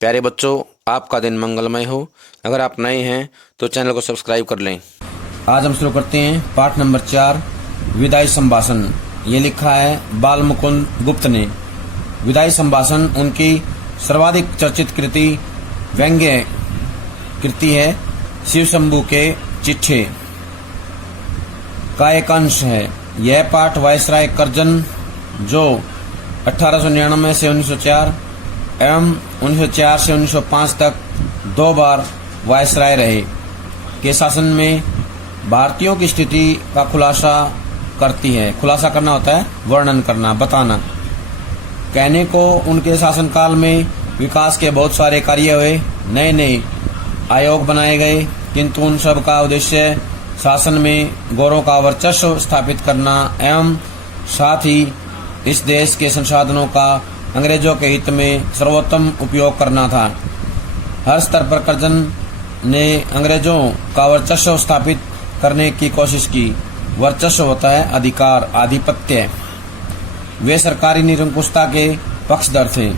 प्यारे बच्चों, आपका दिन मंगलमय हो। अगर आप नए हैं तो चैनल को सब्सक्राइब कर लें। आज हम शुरू करते हैं पाठ नंबर 4, विदाई संभाषण। ये लिखा है बाल मुकुंद गुप्त ने। विदाई संभाषण उनकी सर्वाधिक चर्चित कृति व्यंग्य कृति है। शिव शंभू के चिट्ठे का एक अंश है। यह पाठ वायसराय कर्जन, जो 1899 से 1904 एवं 1904 से 1905 तक 2 बार वायसराय रहे, के शासन में भारतीयों की स्थिति का खुलासा करती है। खुलासा करना होता है वर्णन करना, बताना। कहने को उनके शासनकाल में विकास के बहुत सारे कार्य हुए, नए नए आयोग बनाए गए, किंतु उन सब का उद्देश्य शासन में गौरों का वर्चस्व स्थापित करना एवं साथ ही इस देश के संसाधनों का अंग्रेजों के हित में सर्वोत्तम उपयोग करना था। हर स्तर पर कर्जन ने अंग्रेजों का वर्चस्व स्थापित करने की कोशिश की। वर्चस्व होता है अधिकार, आधिपत्य। वे सरकारी निरंकुशता के पक्षधर थे,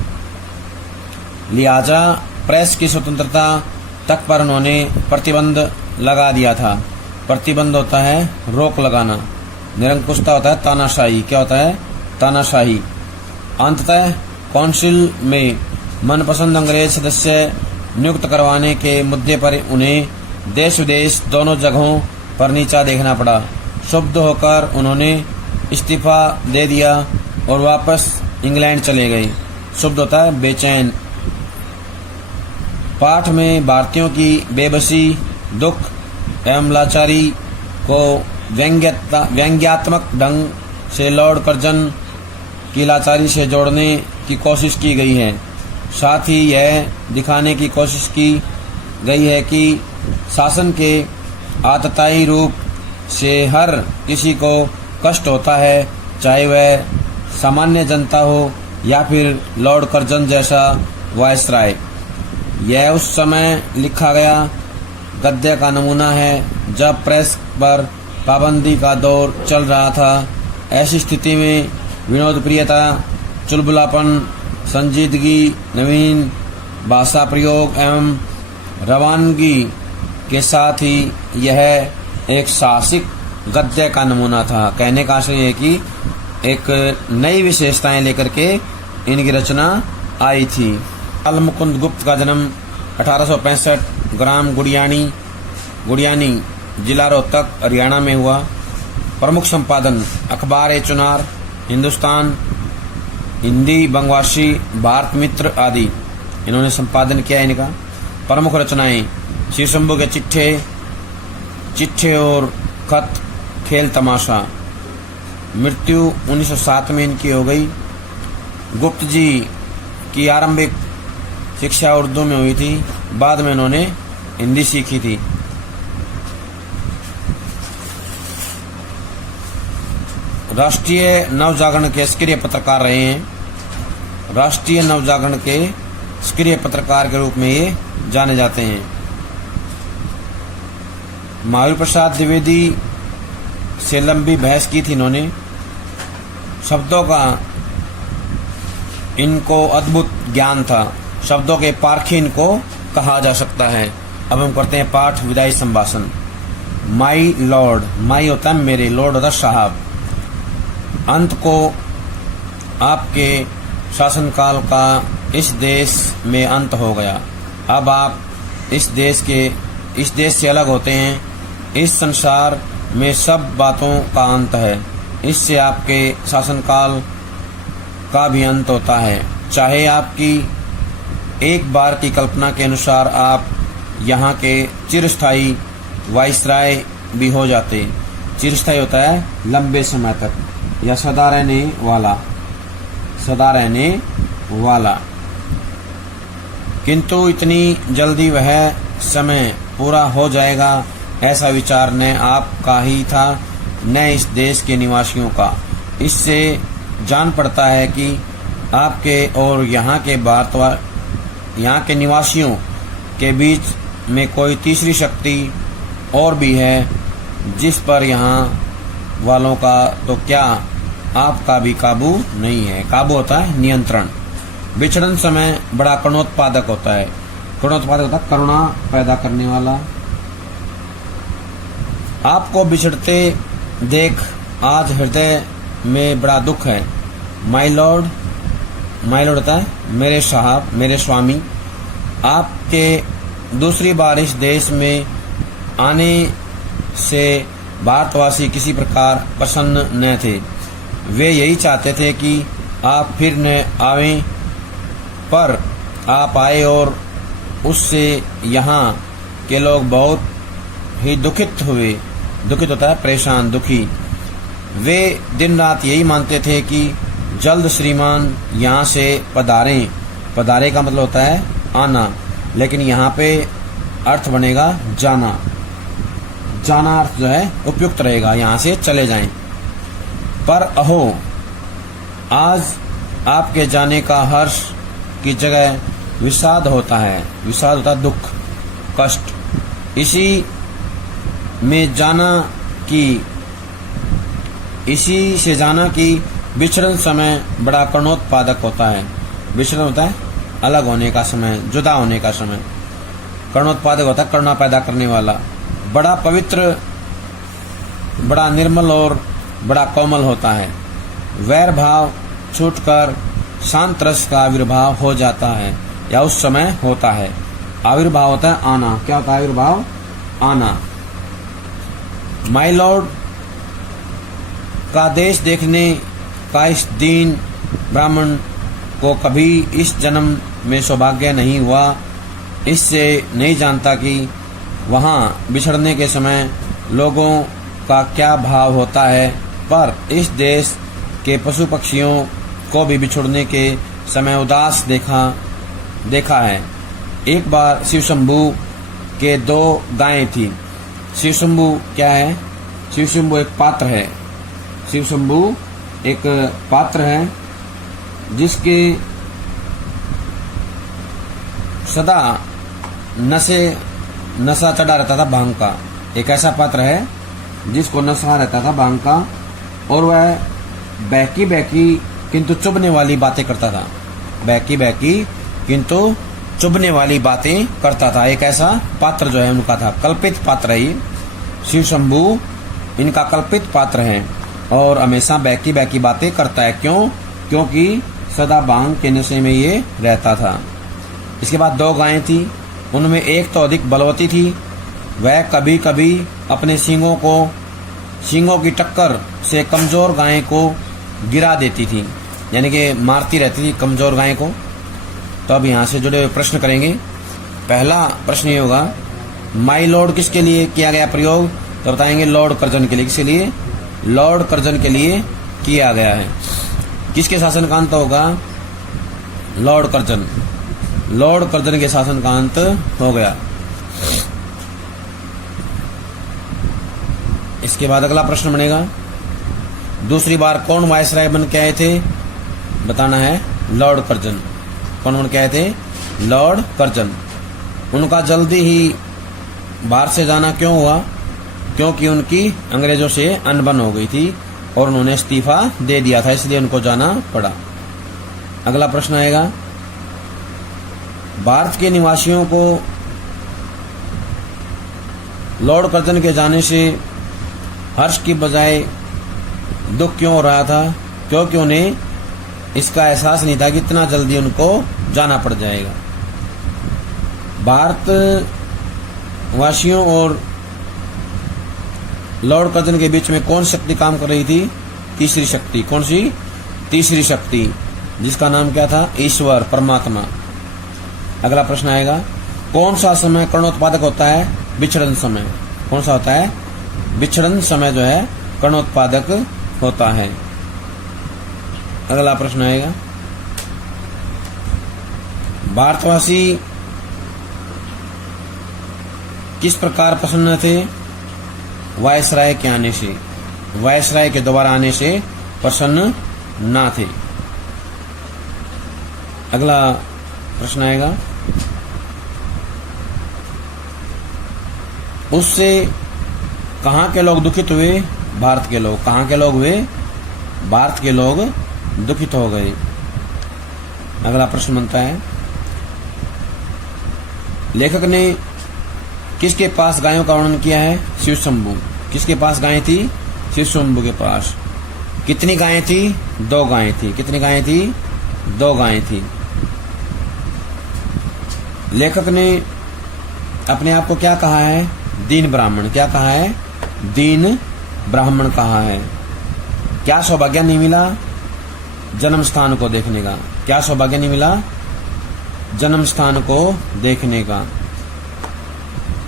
लिहाजा प्रेस की स्वतंत्रता तक पर उन्होंने प्रतिबंध लगा दिया था। प्रतिबंध होता है रोक लगाना, निरंकुशता होता है तानाशाही। क्या होता है? तानाशाही। अंततः काउंसिल में मनपसंद अंग्रेज सदस्य नियुक्त करवाने के मुद्दे पर उन्हें देश विदेश दोनों जगहों पर नीचा देखना पड़ा। क्षुब्ध होकर उन्होंने इस्तीफा दे दिया और वापस इंग्लैंड चले गए। क्षुब्ध होता है बेचैन। पाठ में भारतीयों की बेबसी, दुख एवं लाचारी को व्यंग्यात्मक ढंग से लॉर्ड कर्जन की लाचारी से जोड़ने की कोशिश की गई है। साथ ही यह दिखाने की कोशिश की गई है कि शासन के आतताई रूप से हर किसी को कष्ट होता है, चाहे वह सामान्य जनता हो या फिर लॉर्ड कर्जन जैसा वायसराय। यह उस समय लिखा गया गद्य का नमूना है जब प्रेस पर पाबंदी का दौर चल रहा था। ऐसी स्थिति में विनोद प्रियता, चुलबुलापन, संजीदगी, नवीन भाषा प्रयोग एवं रवानगी के साथ ही यह एक साहसिक गद्य का नमूना था। कहने का आशय है कि एक नई विशेषताएं लेकर के इनकी रचना आई थी। बाल मुकुंद गुप्त का जन्म 1865 ग्राम गुड़ियानी जिला रोहतक हरियाणा में हुआ। प्रमुख संपादन अखबार-ए-चुनार, हिंदुस्तान, हिंदी, बंगवासी, भारत मित्र आदि इन्होंने संपादन किया इनका। प्रमुख रचनाएं शिव शंभू के चिट्ठे और खत, खेल तमाशा। मृत्यु 1907 में इनकी हो गई। गुप्त जी की आरंभिक शिक्षा उर्दू में हुई थी, बाद में इन्होंने हिंदी सीखी थी। राष्ट्रीय नवजागरण के सक्रिय पत्रकार रहे हैं। राष्ट्रीय नवजागरण के सक्रिय पत्रकार के रूप में ये जाने जाते हैं। महावीर प्रसाद द्विवेदी से लंबी बहस की थी इन्होंने। शब्दों का इनको अद्भुत ज्ञान था। शब्दों के पारखी इनको कहा जा सकता है। अब हम करते हैं पाठ विदाई संभाषण। माई लॉर्ड, माई होता है मेरे, लॉर्ड होता है साहब। अंत को आपके शासनकाल का इस देश में अंत हो गया। अब आप इस देश से अलग होते हैं। इस संसार में सब बातों का अंत है। इससे आपके शासनकाल का भी अंत होता है। चाहे आपकी एक बार की कल्पना के अनुसार आप यहाँ के चिरस्थायी वायसराय भी हो जाते। चिरस्थायी होता है लंबे समय तक या सदा रहने वाला। किंतु इतनी जल्दी वह समय पूरा हो जाएगा, ऐसा विचार न आपका ही था न इस देश के निवासियों का। इससे जान पड़ता है कि आपके और यहाँ के निवासियों के बीच में कोई तीसरी शक्ति और भी है, जिस पर यहाँ वालों का तो क्या आपका भी काबू नहीं है। काबू होता है नियंत्रण। विछड़न समय बड़ा करुणोत्पादक होता है। करुणोत्पादक होता है करुणा पैदा करने वाला। आपको बिछड़ते देख आज हृदय में बड़ा दुख है। माई लॉर्ड होता है मेरे साहब, मेरे स्वामी। आपके दूसरी बार इस देश में आने से भारतवासी किसी प्रकार प्रसन्न न थे। वे यही चाहते थे कि आप फिर न आवें, पर आप आए और उससे यहाँ के लोग बहुत ही दुखित हुए। दुखित होता है परेशान, दुखी। वे दिन रात यही मानते थे कि जल्द श्रीमान यहाँ से पधारें। पधारे का मतलब होता है आना, लेकिन यहाँ पे अर्थ बनेगा जाना। जाना अर्थ जो है उपयुक्त रहेगा, यहाँ से चले जाएं। पर अहो, आज आपके जाने का हर्ष की जगह विषाद होता है। विषाद होता है दुख, कष्ट। इसी से जाना कि विछड़न समय बड़ा करुणोत्पादक होता है। विछड़न होता है अलग होने का समय, जुदा होने का समय। करुणोत्पादक होता है करुणा पैदा करने वाला। बड़ा पवित्र, बड़ा निर्मल और बड़ा कोमल होता है। वैर भाव छूटकर शांत रस का आविर्भाव हो जाता है, या उस समय होता है। आविर्भाव होता है आना। क्या होता है आविर्भाव? आना। माय लॉर्ड का देश देखने का इस दीन ब्राह्मण को कभी इस जन्म में सौभाग्य नहीं हुआ। इससे नहीं जानता कि वहाँ बिछड़ने के समय लोगों का क्या भाव होता है, पर इस देश के पशु पक्षियों को भी बिछड़ने के समय उदास देखा है। एक बार शिव शंभू के 2 गायें थी। शिव शंभू क्या है? शिव शंभू एक पात्र है। शिव शंभू एक पात्र है जिसके सदा नशा चढ़ा रहता था भांग का। एक ऐसा पात्र है जिसको नशा रहता था भांग का, और वह बहकी किंतु चुभने वाली बातें करता था। बहकी किंतु चुभने वाली बातें करता था। एक ऐसा पात्र जो है उनका था, कल्पित पात्र ही शिव शंभू इनका कल्पित पात्र है, और हमेशा बहकी बातें करता है। क्योंकि सदा भांग के नशे में ये रहता था। इसके बाद 2 गायें थी। उनमें एक तो अधिक बलवती थी। वह कभी कभी अपने सींगों की टक्कर से कमजोर गाय को गिरा देती थी, यानी कि मारती रहती थी कमजोर गाय को। तो अब यहाँ से जुड़े हुए प्रश्न करेंगे। पहला प्रश्न ये होगा, माई लॉर्ड किसके लिए किया गया प्रयोग? तो बताएंगे लॉर्ड कर्जन के लिए। किसके लिए? लॉर्ड कर्जन के लिए किया गया है। किसके शासन का अंत होगा? Lord Curzon. लॉर्ड कर्जन के शासन का अंत हो गया। इसके बाद अगला प्रश्न बनेगा, दूसरी बार कौन वायसराय बन के आए थे? बताना है लॉर्ड कर्जन। कौन बन के आए थे? Lord Curzon. उनका जल्दी ही बाहर से जाना क्यों हुआ? क्योंकि उनकी अंग्रेजों से अनबन हो गई थी और उन्होंने इस्तीफा दे दिया था, इसलिए उनको जाना पड़ा। अगला प्रश्न आएगा, भारत के निवासियों को लॉर्ड कर्जन के जाने से हर्ष की बजाय दुख क्यों हो रहा था? क्योंकि उन्हें इसका एहसास नहीं था कि इतना जल्दी उनको जाना पड़ जाएगा। भारत वासियों और लॉर्ड कर्जन के बीच में कौन शक्ति काम कर रही थी? तीसरी शक्ति। कौन सी? तीसरी शक्ति, जिसका नाम क्या था? ईश्वर, परमात्मा। अगला प्रश्न आएगा, कौन सा समय करुणोत्पादक होता है? विछड़न समय। कौन सा होता है? विछड़न समय जो है करुणोत्पादक होता है। अगला प्रश्न आएगा, भारतवासी किस प्रकार प्रसन्न थे? वायसराय के आने से। वायसराय के दोबारा आने से प्रसन्न ना थे। अगला प्रश्न आएगा, उससे कहाँ के लोग दुखित हुए? भारत के लोग। कहाँ के लोग हुए? भारत के लोग दुखित हो गए। अगला प्रश्न बनता है, लेखक ने किसके पास गायों का वर्णन किया है? शिव शंभु। किसके पास गायें थी? शिव शंभु के पास। कितनी गायें थी? 2 गायें थी। कितनी गायें थी? 2 गायें थी। लेखक ने अपने आप को क्या कहा है? दीन ब्राह्मण। क्या कहा है? दीन ब्राह्मण कहा है। क्या सौभाग्य नहीं मिला? जन्म स्थान को देखने का। क्या सौभाग्य नहीं मिला? जन्म स्थान को देखने का।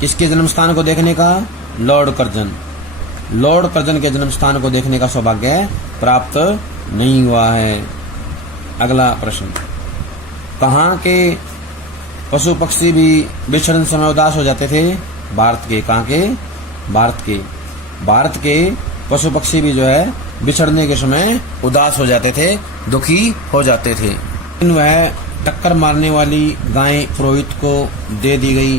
किसके जन्म स्थान को देखने का? Lord Curzon. लॉर्ड कर्जन के जन्म स्थान को देखने का सौभाग्य प्राप्त नहीं हुआ है। अगला प्रश्न, कहाँ के पशु पक्षी भी बिछड़न समय उदास हो जाते थे? भारत के। कहाँ के? भारत के। भारत के पशु पक्षी भी जो है बिछड़ने के समय उदास हो जाते थे, दुखी हो जाते थे। वह टक्कर मारने वाली गाय पुरोहित को दे दी गई।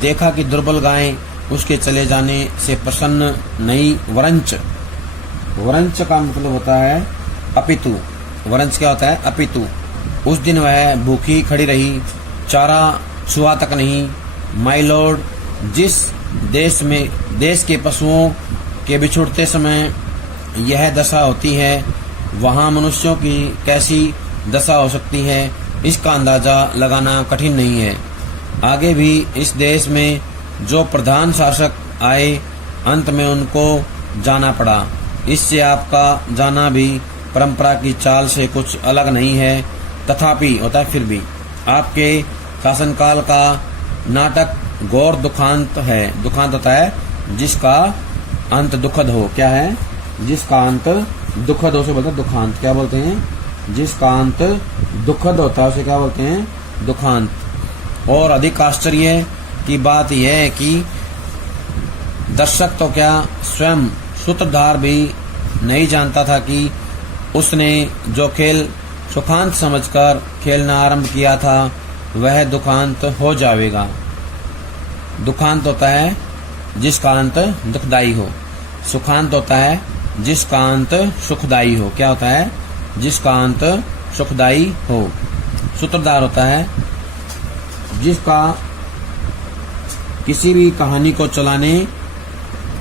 देखा कि दुर्बल गाय उसके चले जाने से प्रसन्न नहीं, वरंच। वरंच का मतलब होता है अपितु। वरंच क्या होता है? अपितु। उस दिन वह भूखी खड़ी रही, चारा छुआ तक नहीं। माय लॉर्ड, जिस देश के पशुओं के बिछुड़ते समय यह दशा होती है, वहां मनुष्यों की कैसी दशा हो सकती है, इसका अंदाजा लगाना कठिन नहीं है। आगे भी इस देश में जो प्रधान शासक आए, अंत में उनको जाना पड़ा। इससे आपका जाना भी परंपरा की चाल से कुछ अलग नहीं है। तथापि होता है फिर भी, आपके शासनकाल का नाटक गौर दुखांत है। दुखांत होता है जिसका अंत दुखद हो। क्या है? जिसका अंत दुखद हो से बोलते हैं दुखांत। क्या बोलते हैं? जिसका अंत दुखद होता है उसे क्या बोलते हैं? दुखांत। और अधिक आश्चर्य की बात यह है कि दर्शक तो क्या, स्वयं सूत्रधार भी नहीं जानता था कि उसने जो खेल सुखांत समझकर खेलना आरंभ किया था वह दुखांत हो जाएगा। दुखांत होता है जिसका अंत दुखदायी हो। सुखांत होता है जिसका अंत सुखदायी हो। क्या होता है? जिसका अंत सुखदायी हो। सूत्रधार होता है जिसका किसी भी कहानी को चलाने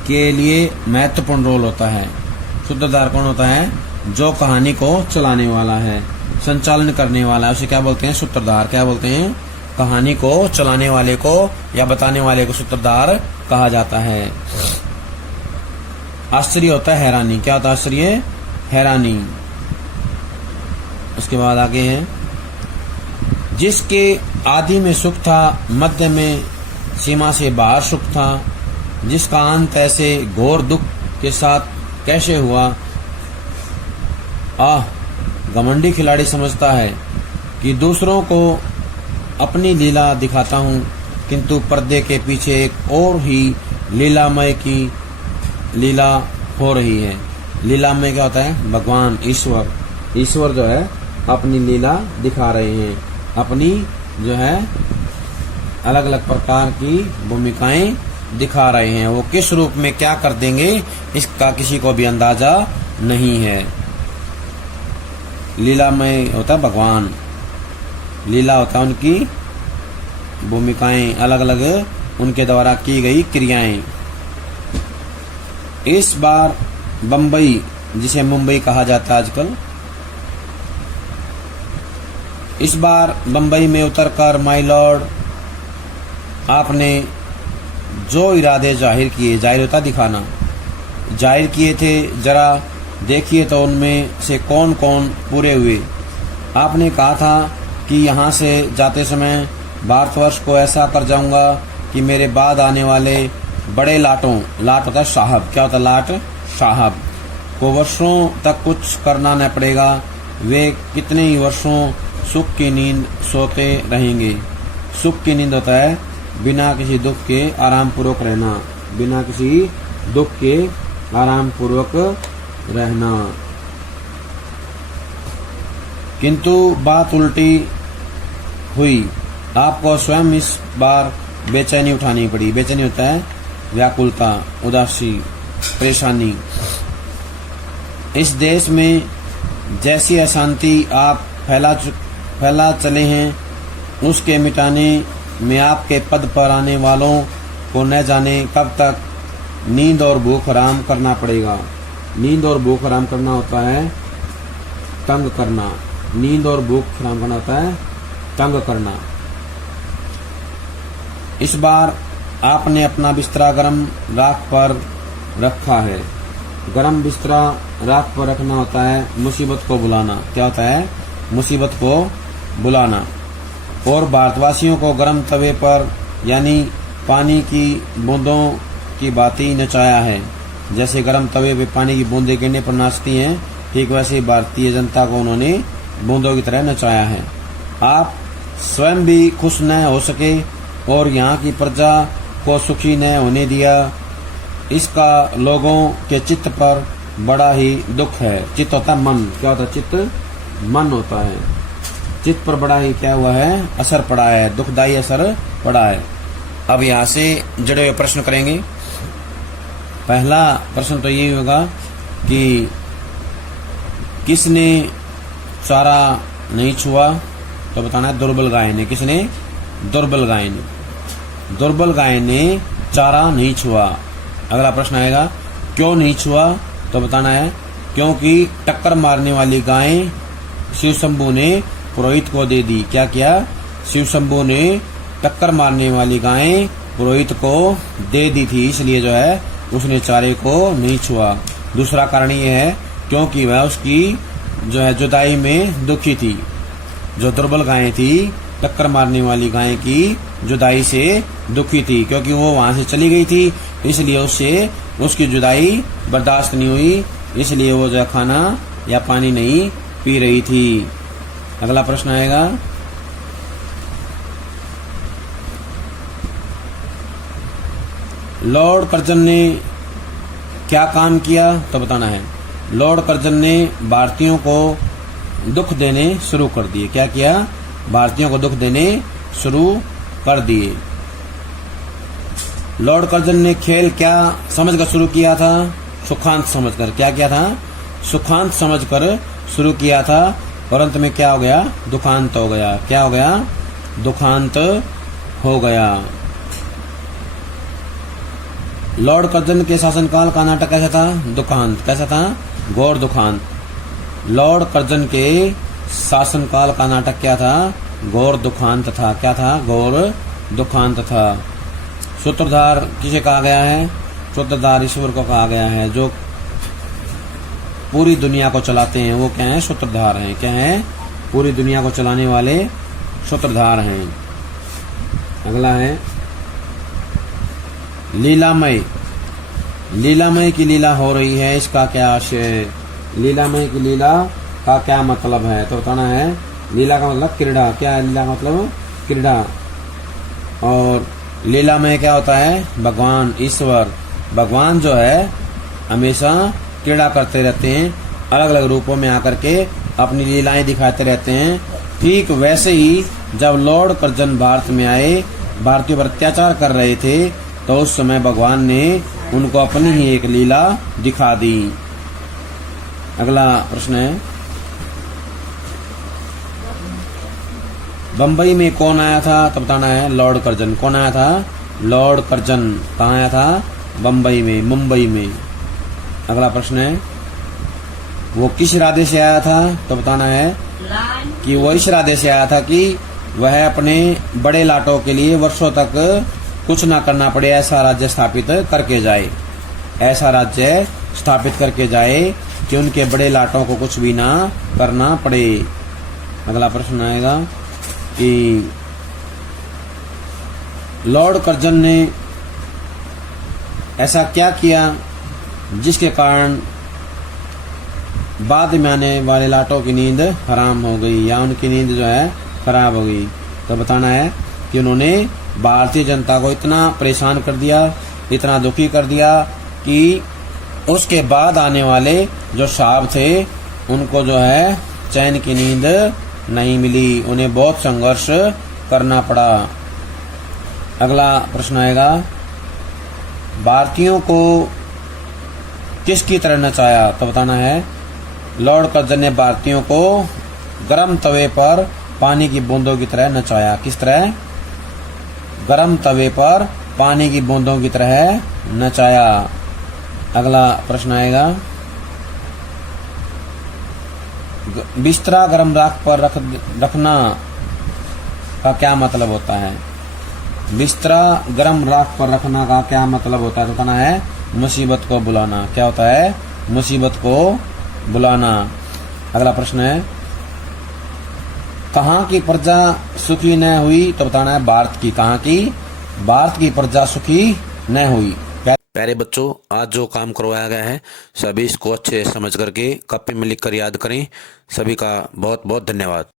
के लिए महत्वपूर्ण रोल होता है। सूत्रधार कौन होता है? जो कहानी को चलाने वाला है, संचालन करने वाला है, उसे क्या बोलते हैं? सूत्रधार। क्या बोलते हैं? कहानी को चलाने वाले को या बताने वाले को सूत्रधार कहा जाता है। आश्चर्य होता है हैरानी। क्या होता है? आश्चर्य, हैरानी। उसके बाद आगे है, जिसके आदि में सुख था, मध्य में सीमा से बाहर सुख था, जिसका अंत ऐसे घोर दुख के साथ कैसे हुआ। घमंडी खिलाड़ी समझता है कि दूसरों को अपनी लीला दिखाता हूँ, किंतु पर्दे के पीछे एक और ही लीलामय की लीला हो रही है। लीलामय क्या होता है? भगवान, ईश्वर। ईश्वर जो है अपनी लीला दिखा रहे हैं, अपनी जो है अलग अलग प्रकार की भूमिकाएं दिखा रहे हैं। वो किस रूप में क्या कर देंगे इसका किसी को भी अंदाजा नहीं है। लीलामय होता है भगवान, लीला होता है उनकी भूमिकाएं, अलग अलग उनके द्वारा की गई क्रियाएं। इस बार बम्बई, जिसे मुंबई कहा जाता है आजकल, इस बार बम्बई में उतरकर माय लॉर्ड आपने जो इरादे जाहिर किए, जाहिर होता दिखाना, जाहिर किए थे, जरा देखिए तो उनमें से कौन कौन पूरे हुए। आपने कहा था कि यहाँ से जाते समय भारतवर्ष को ऐसा कर जाऊंगा कि मेरे बाद आने वाले बड़े लाटों, लाट होता है साहब, क्या होता है लाट? साहब को वर्षों तक कुछ करना न पड़ेगा। वे कितने ही वर्षों सुख की नींद सोते रहेंगे। सुख की नींद होता है बिना किसी दुख के आराम पूर्वक रहना, बिना किसी दुख के आराम पूर्वक रहना। किंतु बात उल्टी हुई, आपको स्वयं इस बार बेचैनी उठानी पड़ी। बेचैनी होता है व्याकुलता, उदासी, परेशानी। इस देश में जैसी अशांति आप फैला चले हैं, उसके मिटाने में आपके पद पर आने वालों को न जाने कब तक नींद और भूख हराम करना पड़ेगा। नींद और भूख हराम करना होता है तंग करना। नींद और भूख हराम करना होता है तंग करना। इस बार आपने अपना बिस्तरा गर्म राख पर रखा है। गर्म बिस्तरा राख पर रखना होता है मुसीबत को बुलाना। क्या होता है? मुसीबत को बुलाना। और भारतवासियों को गर्म तवे पर यानी पानी की बूंदों की बाती नचाया है। जैसे गर्म तवे पे पानी की बूंदें गिरने पर नाचती हैं, ठीक वैसे भारतीय जनता को उन्होंने बूंदों की तरह नचाया है। आप स्वयं भी खुश न हो सके और यहाँ की प्रजा को सुखी न होने दिया, इसका लोगों के चित्त पर बड़ा ही दुख है। चित्त होता है मन। क्या होता है? चित्त मन होता है। चित्त पर बड़ा ही क्या हुआ है? असर पड़ा है, दुखदायी असर पड़ा है। अब यहाँ से जुड़े हुए प्रश्न करेंगे। पहला प्रश्न तो यही होगा कि किसने चारा नहीं छुआ? तो बताना है दुर्बल गाय ने। किसने? दुर्बल गाय ने। दुर्बल गाय ने चारा नहीं छुआ। अगला प्रश्न आएगा क्यों नहीं छुआ? तो बताना है क्योंकि टक्कर मारने वाली गाय शिव शंभू ने पुरोहित को दे दी। क्या किया? शिव शंभू ने टक्कर मारने वाली गाय पुरोहित को दे दी थी, इसलिए जो है उसने चारे को नहीं छुआ। दूसरा कारण ये है क्योंकि वह उसकी जो है जुदाई में दुखी थी। जो दुर्बल गाय थी टक्कर मारने वाली गाय की जुदाई से दुखी थी, क्योंकि वो वहां से चली गई थी, इसलिए उससे उसकी जुदाई बर्दाश्त नहीं हुई, इसलिए वो जो खाना या पानी नहीं पी रही थी। अगला प्रश्न आएगा लॉर्ड कर्जन ने क्या काम किया? तो बताना है लॉर्ड कर्जन ने भारतीयों को दुख देने शुरू कर दिए। क्या किया? भारतीयों को दुख देने शुरू कर दिए। लॉर्ड कर्जन ने खेल क्या समझकर शुरू किया था? सुखांत समझकर। क्या किया था? सुखांत समझकर शुरू किया था, और अंत में क्या हो गया? दुखांत हो गया। क्या हो गया? दुखांत हो गया। लॉर्ड कर्जन के शासनकाल का नाटक कैसा था? दुखांत। कैसा था? घोर दुखांत। लॉर्ड कर्जन के शासनकाल का नाटक क्या था? घोर दुखांत था। क्या था? घोर दुखांत था। सूत्रधार किसे कहा गया है? सूत्रधार ईश्वर को कहा गया है। जो पूरी दुनिया को चलाते हैं वो क्या है? सूत्रधार हैं। क्या है? पूरी दुनिया को चलाने वाले सूत्रधार हैं। अगला है लीलामय। लीलामय की लीला हो रही है, इसका क्या आशय है? लीलामय की लीला का क्या मतलब है? तो बताना है लीला का मतलब क्रीड़ा। क्या है लीला का मतलब? क्रीड़ा। और लीलामय क्या होता है? भगवान, ईश्वर। भगवान जो है हमेशा क्रीड़ा करते रहते हैं, अलग अलग रूपों में आकर के अपनी लीलाएं दिखाते रहते हैं। ठीक वैसे ही जब लॉर्ड कर्जन भारत में आए, भारतीयों पर अत्याचार कर रहे थे, तो उस समय भगवान ने उनको अपनी ही एक लीला दिखा दी। अगला प्रश्न है बम्बई में कौन आया था? तो बताना है लॉर्ड कर्जन। कौन आया था? Lord Curzon. कहाँ आया था? बम्बई में, मुंबई में। अगला प्रश्न है वो किस इरादे से आया था? तो बताना है कि वो इस इरादे से आया था कि वह अपने बड़े लाटों के लिए वर्षों तक कुछ ना करना पड़े, ऐसा राज्य स्थापित करके जाए। ऐसा राज्य स्थापित करके जाए कि उनके बड़े लाटों को कुछ भी ना करना पड़े। अगला प्रश्न आएगा कि लॉर्ड कर्जन ने ऐसा क्या किया जिसके कारण बाद में आने वाले लाटों की नींद हराम हो गई, या उनकी नींद जो है खराब हो गई? तो बताना है कि उन्होंने भारतीय जनता को इतना परेशान कर दिया, इतना दुखी कर दिया कि उसके बाद आने वाले जो साहब थे उनको जो है चैन की नींद नहीं मिली, उन्हें बहुत संघर्ष करना पड़ा। अगला प्रश्न आएगा भारतीयों को किसकी तरह नचाया? तो बताना है लॉर्ड कर्जन ने भारतीयों को गर्म तवे पर पानी की बूंदों की तरह नचाया। किस तरह? गरम तवे पर पानी की बूंदों की तरह नचाया। अगला प्रश्न आएगा, बिस्तरा गरम राख पर रखना का क्या मतलब होता है? बिस्तरा गरम राख पर रखना का क्या मतलब होता है? तो कहना है मुसीबत को बुलाना। क्या होता है? मुसीबत को बुलाना। अगला प्रश्न है, कहाँ की प्रजा सुखी न हुई? तो बताना है भारत की। कहाँ की? भारत की प्रजा सुखी न हुई। प्यारे बच्चों, आज जो काम करवाया गया है सभी इसको अच्छे समझ करके कॉपी में लिख कर याद करें। सभी का बहुत बहुत धन्यवाद।